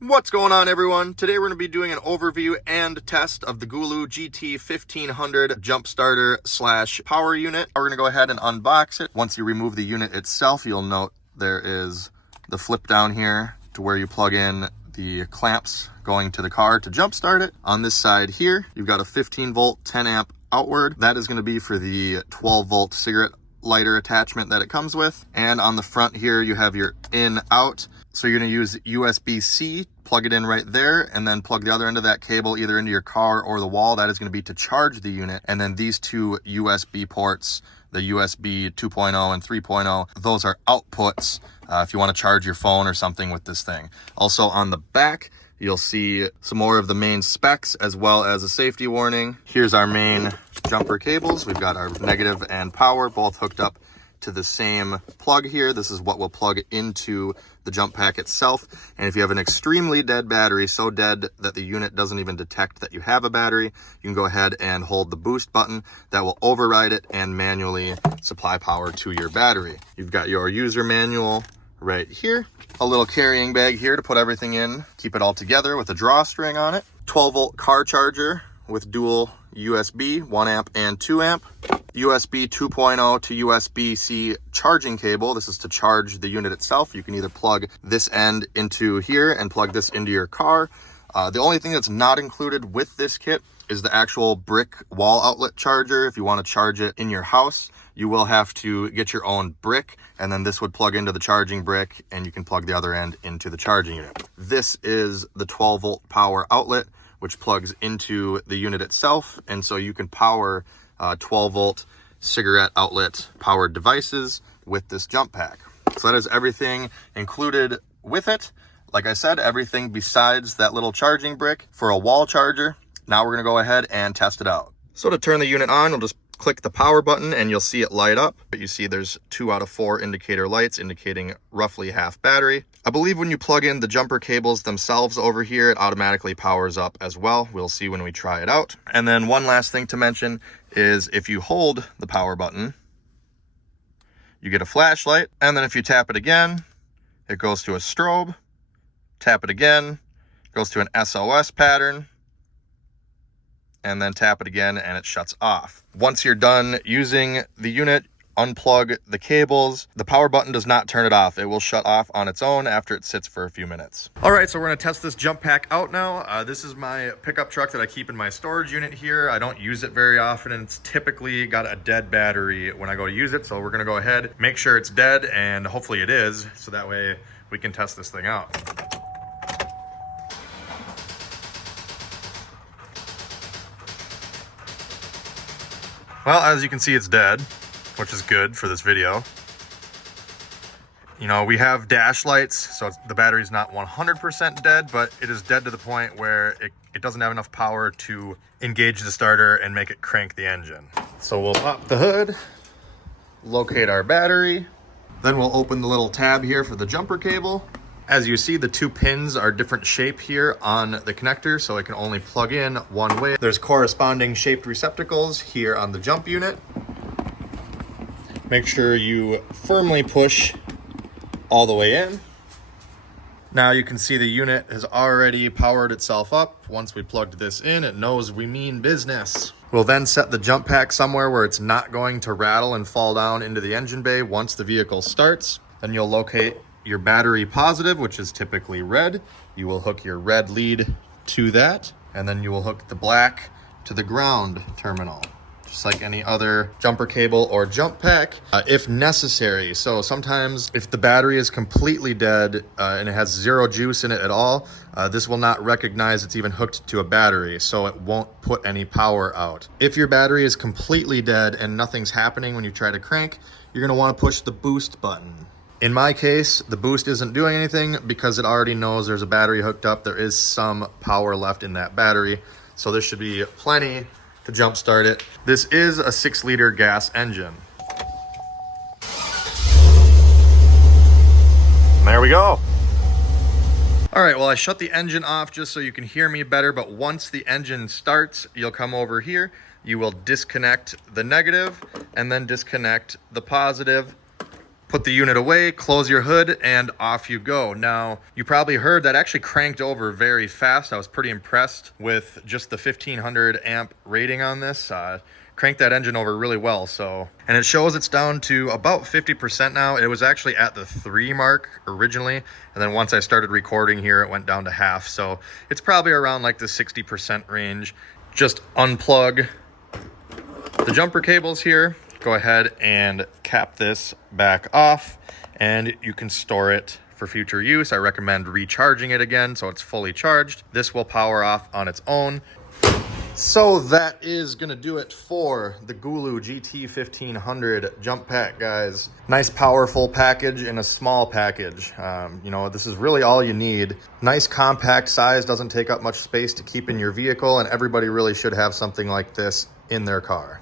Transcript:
What's going on, everyone? Today we're going to be doing an overview and test of the GOOLOO GT1500 jump starter / power unit. We're going to go ahead and unbox it. Once you remove the unit itself, you'll note there is the flip down here to where you plug in the clamps going to the car to jump start it. On this side here, you've got a 15 volt, 10 amp outward. That is going to be for the 12 volt cigarette lighter attachment that it comes with. And on the front here, you have your in out. So you're going to use USB-C, plug it in right there, and then plug the other end of that cable either into your car or the wall. That is going to be to charge the unit. And then these two USB ports, the USB 2.0 and 3.0, those are outputs if you want to charge your phone or something with this thing. Also on the back, you'll see some more of the main specs as well as a safety warning. Here's our main jumper cables. We've got our negative and power both hooked up to the same plug here. This is what will plug into the jump pack itself. And if you have an extremely dead battery, so dead that the unit doesn't even detect that you have a battery, you can go ahead and hold the boost button. That will override it and manually supply power to your battery. You've got your user manual right here, a little carrying bag here to put everything in, keep it all together with a drawstring on it, 12 volt car charger with dual USB, 1 amp and 2 amp, USB 2.0 to USB-C charging cable. This is to charge the unit itself. You can either plug this end into here and plug this into your car. The only thing that's not included with this kit is the actual brick wall outlet charger. If you want to charge it in your house, you will have to get your own brick, and then this would plug into the charging brick and you can plug the other end into the charging unit. This is the 12 volt power outlet, which plugs into the unit itself. And so you can power 12 volt cigarette outlet powered devices with this jump pack. So that is everything included with it. Like I said, everything besides that little charging brick for a wall charger. Now we're gonna go ahead and test it out. So to turn the unit on, you'll just click the power button and you'll see it light up. But you see there's 2 out of 4 indicator lights indicating roughly half battery. I believe when you plug in the jumper cables themselves over here, it automatically powers up as well. We'll see when we try it out. And then one last thing to mention is if you hold the power button, you get a flashlight. And then if you tap it again, it goes to a strobe. Tap it again, it goes to an SOS pattern. And then tap it again and it shuts off. Once you're done using the unit, unplug the cables. The power button does not turn it off. It will shut off on its own after it sits for a few minutes. All right, so we're gonna test this jump pack out now. This is my pickup truck that I keep in my storage unit here. I don't use it very often, and it's typically got a dead battery when I go to use it. So we're gonna go ahead, make sure it's dead, and hopefully it is, so that way we can test this thing out. Well, as you can see, it's dead, which is good for this video. You know, we have dash lights, so the battery's not 100% dead, but it is dead to the point where it doesn't have enough power to engage the starter and make it crank the engine. So we'll pop the hood, locate our battery, then we'll open the little tab here for the jumper cable. As you see, the 2 pins are different shape here on the connector, so it can only plug in one way. There's corresponding shaped receptacles here on the jump unit. Make sure you firmly push all the way in. Now you can see the unit has already powered itself up. Once we plugged this in, it knows we mean business. We'll then set the jump pack somewhere where it's not going to rattle and fall down into the engine bay once the vehicle starts. Then you'll locate your battery positive, which is typically red. You will hook your red lead to that, and then you will hook the black to the ground terminal, just like any other jumper cable or jump pack, if necessary. So sometimes if the battery is completely dead and it has 0 juice in it at all, this will not recognize it's even hooked to a battery, so it won't put any power out. If your battery is completely dead and nothing's happening when you try to crank, you're gonna wanna push the boost button. In my case, the boost isn't doing anything because it already knows there's a battery hooked up. There is some power left in that battery, so there should be plenty to jump start it. This is a 6-liter gas engine. And there we go. All right, well, I shut the engine off just so you can hear me better, but once the engine starts, you'll come over here, you will disconnect the negative and then disconnect the positive. Put the unit away, close your hood, and off you go. Now, you probably heard that actually cranked over very fast. I was pretty impressed with just the 1500 amp rating on this. Cranked that engine over really well. And it shows it's down to about 50% now. It was actually at the 3 mark originally, and then once I started recording here, it went down to half. So it's probably around like the 60% range. Just unplug the jumper cables here, go ahead and cap this back off, and you can store it for future use. I recommend recharging it again so it's fully charged. This will power off on its own. So that is gonna do it for the GOOLOO GT1500 jump pack, guys. Nice powerful package in a small package. You know, this is really all you need. Nice compact size, doesn't take up much space to keep in your vehicle, and everybody really should have something like this in their car.